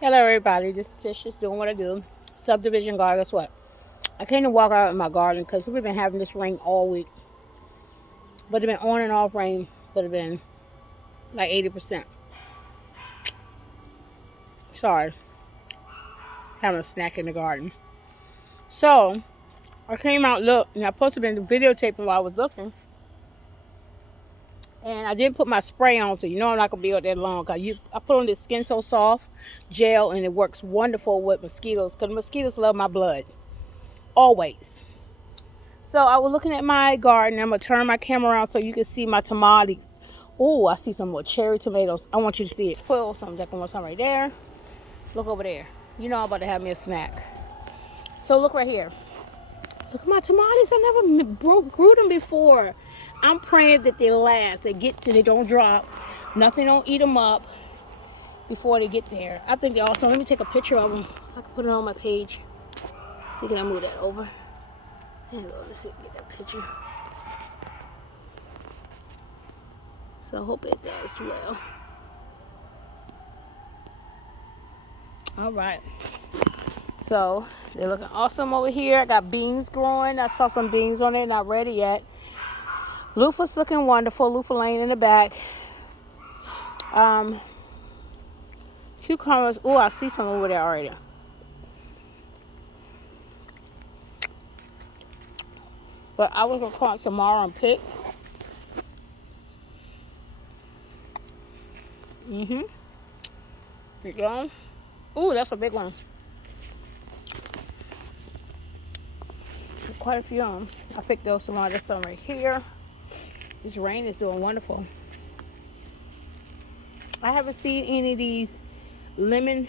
Hello, everybody. This is Tish, just doing what I do. Subdivision garden. Guess what? I came to walk out in my garden because we've been having this rain all week. But it's been on and off rain, but it's been like 80%. Sorry, having a snack in the garden. So I came out, look, and I supposed to been videotaping while I was looking. And I didn't put my spray on, so you know I'm not going to be out that long. I put on this Skin So Soft gel, and it works wonderful with mosquitoes because mosquitoes love my blood. Always. So I was looking at my garden. I'm gonna turn my camera around so you can see my tomatoes. Oh, I see some more cherry tomatoes. I want you to see it. Pull some, some right there. Look over there. You know I'm about to have me a snack. So look right here. Look at my tomatoes. I never grew them before. I'm praying that they last. They don't drop. Nothing don't eat them up before they get there. I think they're awesome. Let me take a picture of them so I can put it on my page. See, can I move that over? Hang on, let's see, get that picture. So I hope it does well. All right. So they're looking awesome over here. I got beans growing. I saw some beans on there, not ready yet. Loofah's looking wonderful. Loofah laying in the back. Cucumbers. Oh, I see some over there already. But I was gonna come out tomorrow and pick. Keep going. Ooh, that's a big one. Quite a few of them. I picked those tomorrow. There's some right here. This rain is doing wonderful. I haven't seen any of these lemon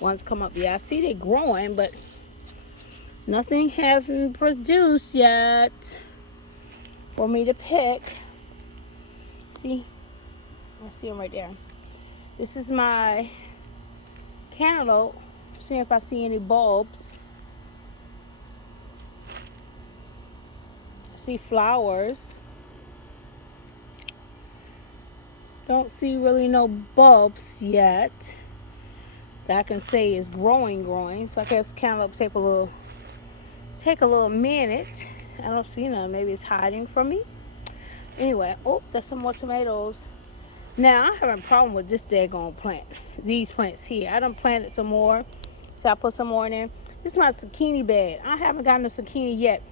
ones come up yet. I see they growing, but nothing hasn't produced yet for me to pick. See? I see them right there. This is my cantaloupe. See if I see any bulbs. I see flowers. Don't see really no bulbs yet that I can say is growing. So I guess cantaloupe take a little minute. I don't see none. Maybe it's hiding from me. Anyway, oh, there's some more tomatoes. Now I have a problem with this daggone plant. These plants here. I done planted some more. So I put some more in there. This is my zucchini bed. I haven't gotten a zucchini yet.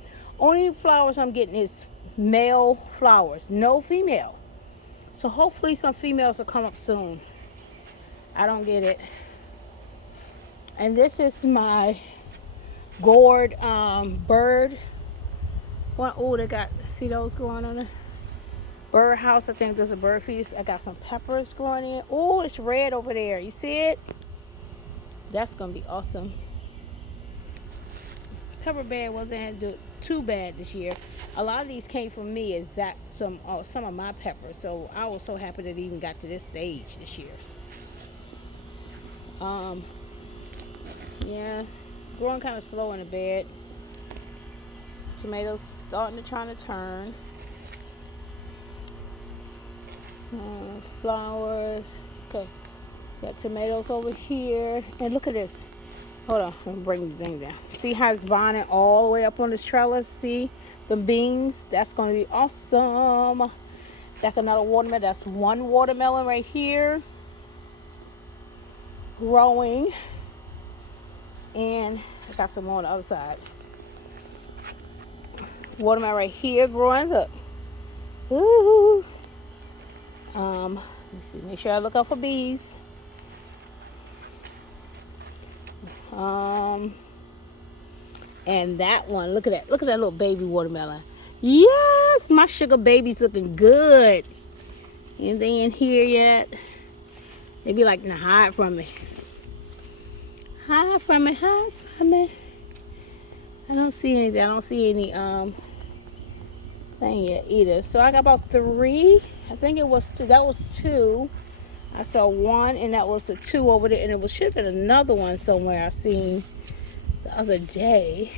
Only flowers I'm getting is male flowers. No female. So hopefully some females will come up soon. I don't get it. And this is my gourd bird. Oh, they got, see those growing on the bird house. I think there's a bird feeder. I got some peppers growing in. Oh, it's red over there. You see it? That's gonna be awesome. Pepper bed wasn't too bad this year. A lot of these came from me some of my peppers. So I was so happy that it even got to this stage this year. Yeah, growing kind of slow in the bed. Tomatoes trying to turn. Flowers. Okay, got tomatoes over here, and look at this. Hold on, I'm bring the thing down. See how it's bonding all the way up on this trellis? See the beans? That's gonna be awesome. That's another watermelon. That's one watermelon right here growing, and I got some more on the other side. Watermelon right here growing. Look. Ooh. Let's see. Make sure I look out for bees. And that one, look at that little baby watermelon. Yes, my sugar baby's looking good. Anything in here yet? They be like, nah, hide from me. Hide from me. I don't see anything. I don't see any thing yet either. So I got about 3. I think it was 2. That was 2. I saw 1, and that was a 2 over there, and it should have been another one somewhere I seen the other day.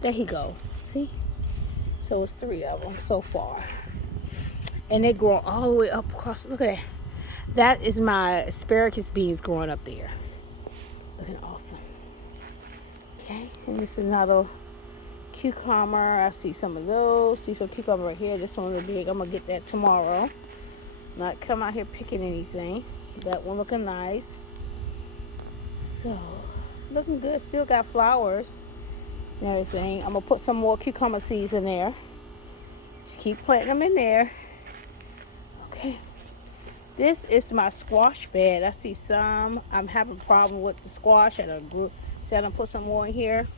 There he go. See? So it's 3 of them so far. And they grow all the way up across. Look at that. That is my asparagus beans growing up there. Looking awesome. Okay, and this is another cucumber. I see some of those. See some cucumber right here. This one's big. I'm gonna get that tomorrow. Not come out here picking anything. That one looking nice. So, looking good. Still got flowers and everything. I'm gonna put some more cucumber seeds in there. Just keep planting them in there. Okay. This is my squash bed. I see some. I'm having a problem with the squash. I done put some more in here.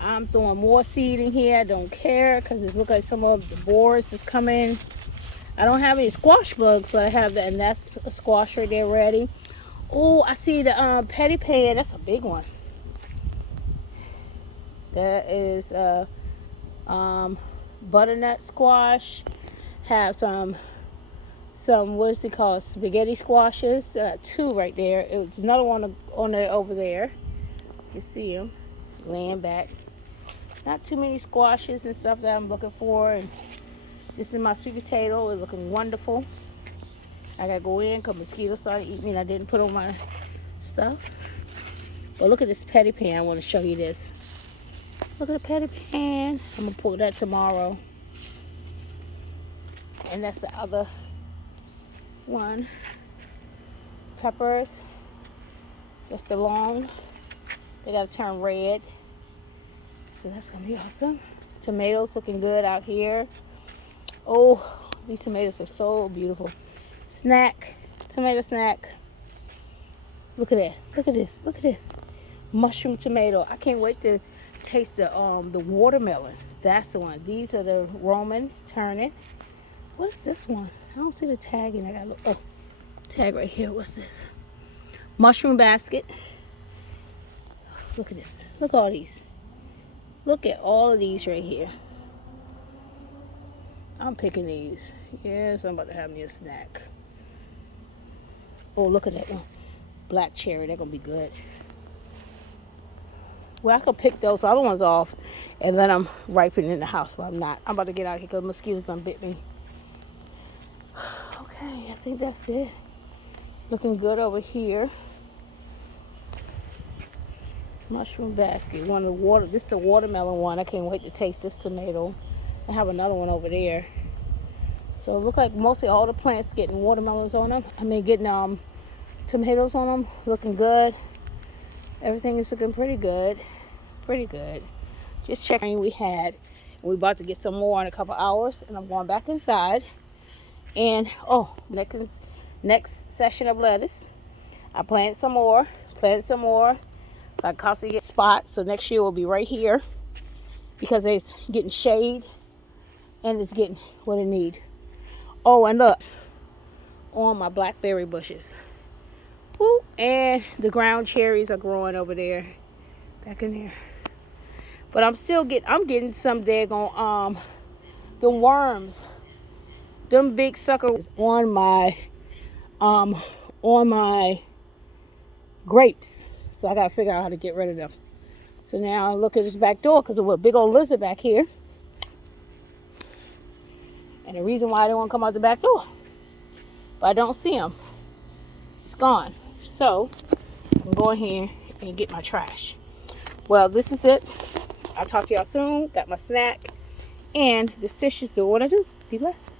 I'm throwing more seed in here. I don't care because it looks like some of the boards is coming. I don't have any squash bugs, but I have that, and that's a squash right there ready. Oh, I see the petty pan. That's a big one. That is butternut squash. Have some what is it called? Spaghetti squashes. Two right there. It was another one on it over there. You can see them laying back. Not too many squashes and stuff that I'm looking for. And this is my sweet potato. It's looking wonderful. I gotta go in because mosquitoes started eating me and I didn't put on my stuff. But look at this petty pan. I want to show you this. Look at the petty pan. I'm gonna pull that tomorrow. And that's the other one. Peppers. That's the long. They gotta turn red. So that's gonna be awesome. Tomatoes looking good out here. Oh, these tomatoes are so beautiful. Snack, tomato snack. Look at that. Look at this. Look at this. Mushroom tomato. I can't wait to taste the watermelon. That's the one. These are the Roman turning. What is this one? I don't see the tag in. I gotta look. Oh, tag right here. What's this? Mushroom basket. Look at this. Look at all these. Look at all of these right here. I'm picking these. Yes, I'm about to have me a snack. Oh, look at that one. Black cherry. They're going to be good. Well, I could pick those other ones off and let them ripen in the house, but I'm not. I'm about to get out here because mosquitoes done bit me. Okay, I think that's it. Looking good over here. Mushroom basket. One of the this is the watermelon one. I can't wait to taste this tomato. I have another one over there. So it looks like mostly all the plants getting watermelons on them. Getting tomatoes on them. Looking good. Everything is looking pretty good. Pretty good. Just checking we had. We're about to get some more in a couple hours. And I'm going back inside. And, next session of lettuce. I planted some more. So I constantly get spots. So next year will be right here. Because it's getting shade. And it's getting what it needs. Oh, and look. On my blackberry bushes. Woo, and the ground cherries are growing over there. Back in there. But I'm getting some daggone them worms. Them big suckers on my grapes. So I gotta figure out how to get rid of them. So now look at this back door because of a big old lizard back here. And the reason why I didn't want to come out the back door. But I don't see him. It's gone. So I'm going here and get my trash. Well, this is it. I'll talk to y'all soon. Got my snack. And this tissue. Do what I do. Be blessed.